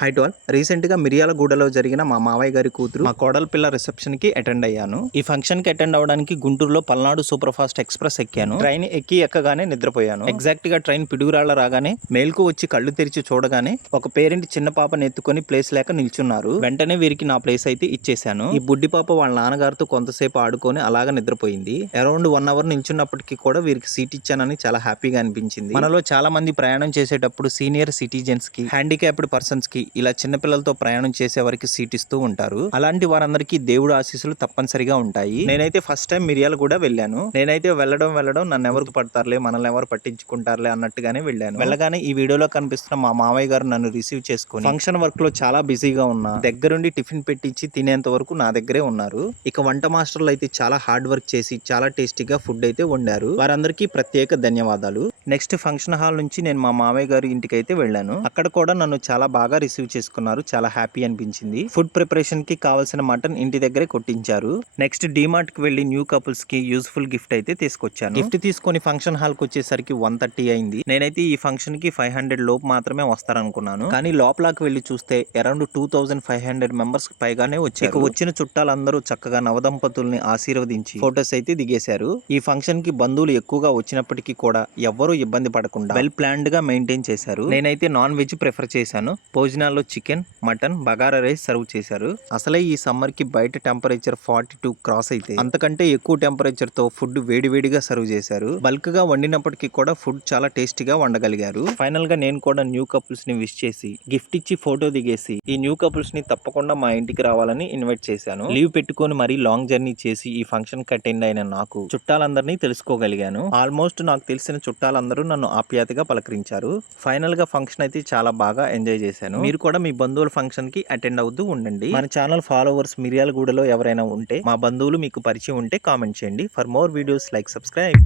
High to all. Recent గా మిర్యాలగూడలో జరిగిన మా మావయ్య గారి కూతురు మా కోడల పిల్ల రిసెప్షన్ కి అటెండ్ అయ్యాను. ఈ ఫంక్షన్ కి అటెండ్ అవడానికి గుంటూరులో పల్నాడు సూపర్ ఫాస్ట్ ఎక్స్ప్రెస్ ఎక్కాను. ట్రైన్ ఎక్కగానే నిద్రపోయాను. ఎగ్జాక్ట్ గా ట్రైన్ పిడుగురాళ్ల రాగానే మేల్కు వచ్చి కళ్ళు తెరిచి చూడగానే ఒక పేరెంట్ చిన్న పాపను ఎత్తుకొని ప్లేస్ లేక నిల్చున్నారు. వెంటనే వీరికి నా ప్లేస్ అయితే ఇచ్చేశాను. ఈ బుడ్డి పాప వాళ్ళ నాన్నగారితో కొంతసేపు ఆడుకొని అలాగా నిద్రపోయింది. అరౌండ్ 1 అవర్ నిల్చున్నప్పటికీ కూడా వీరికి సీట్ ఇచ్చానని చాలా హ్యాపీగా అనిపించింది. మనలో చాలా మంది ప్రయాణం చేసేటప్పుడు సీనియర్ సిటిజన్స్ కి, హ్యాండిక్యాప్డ్ పర్సన్స్ కి, ఇలా చిన్నపిల్లలతో ప్రయాణం చేసే వారికి సీట్ ఇస్తూ ఉంటారు. అలాంటి వారందరికీ దేవుడు ఆశీస్సులు తప్పనిసరిగా ఉంటాయి. నేనైతే ఫస్ట్ టైం మిర్యాలగూడ వెళ్ళాను. నేనైతే వెళ్ళడం నన్ను ఎవరు పడతారులే, మనల్ని ఎవరు పట్టించుకుంటారులే అన్నట్టుగానే వెళ్ళాను. వెళ్ళగానే ఈ వీడియోలో కనిపిస్తున్న మా మావయ్య గారు నన్ను రిసీవ్ చేసుకుని ఫంక్షన్ వర్క్ లో చాలా బిజీగా ఉన్నా దగ్గరుండి టిఫిన్ పెట్టించి తినేంత వరకు నా దగ్గరే ఉన్నారు. ఇక వంట మాస్టర్లు అయితే చాలా హార్డ్ వర్క్ చేసి చాలా టేస్టీగా ఫుడ్ అయితే వండారు. వారందరికీ ప్రత్యేక ధన్యవాదాలు. నెక్స్ట్ ఫంక్షన్ హాల్ నుంచి నేను మా మావయ్య గారి ఇంటికి అయితే వెళ్ళాను. అక్కడ కూడా నన్ను చాలా బాగా రిసీవ్ చేసుకున్నారు. చాలా హ్యాపీ అనిపించింది. ఫుడ్ ప్రిపరేషన్ కి కావాల్సిన మటన్ ఇంటి దగ్గరే కొట్టించారు. నెక్స్ట్ డిమార్ట్ కి వెళ్లి న్యూ కపుల్స్ కి యూజ్ఫుల్ గిఫ్ట్ అయితే తీసుకొచ్చాను. గిఫ్ట్ తీసుకొని ఫంక్షన్ హాల్ కి వచ్చేసరికి 1:30 అయింది. నేనైతే ఈ ఫంక్షన్ కి 500 లోపు మాత్రమే వస్తారనుకున్నాను. కానీ లోపలకి వెళ్లి చూస్తే అరౌండ్ 2500 మెంబర్స్ పైగానే వచ్చారు. ఇక వచ్చిన చుట్టాలందరూ చక్కగా నవదంపతుల్ని ఆశీర్వదించి ఫోటోస్ అయితే దిగేశారు. ఈ ఫంక్షన్ కి బంధువులు ఎక్కువగా వచ్చినప్పటికీ కూడా ఎవ్వరూ ఇబ్బంది పడకుండా వెల్ ప్లాన్డ్ గా మెయింటైన్ చేశారు. నేనైతే నాన్ వెజ్ ప్రిఫర్ చేశాను. భోజనాల్లో chicken, mutton, bagara rice serve చేశారు. అసలే ఈ సమ్మర్ కి బయట టెంపరేచర్ 42 క్రాస్ అయితే అంతకంటే ఎక్కువ టెంపరేచర్ తో ఫుడ్ వేడివేడిగా సర్వ్ చేశారు. బల్క్ గా వండినప్పటికీ కూడా ఫుడ్ చాలా టేస్టీగా వండగలిగారు. ఫైనల్ గా నేను కూడా న్యూ కపుల్స్ ని విష్ చేసి గిఫ్ట్ ఇచ్చి ఫోటో దిగేసి ఈ న్యూ కపుల్స్ ని తప్పకుండా మా ఇంటికి రావాలని ఇన్వైట్ చేశాను. లీవ్ పెట్టుకొని మరీ లాంగ్ జర్నీ చేసి ఈ ఫంక్షన్ కి అటెండ్ అయిన నాకు చుట్టాలందరినీ తెలుసుకోగలిగాను. ఆల్మోస్ట్ నాకు తెలిసిన చుట్టాలందరూ నన్ను ఆప్యాయతగా పలకరించారు. ఫైనల్ గా ఫంక్షన్ అయితే చాలా బాగా ఎంజాయ్ చేశాను. మీరు కూడా మీ బంధువుల ఫంక్షన్ కి అటెండ్ అవుతూ ఉండండి. మన ఛానల్ ఫాలోవర్స్ మిర్యాలగూడలో ఎవరైనా ఉంటే, మా బంధువులు మీకు పరిచయం ఉంటే కామెంట్ చేయండి. For more videos like subscribe.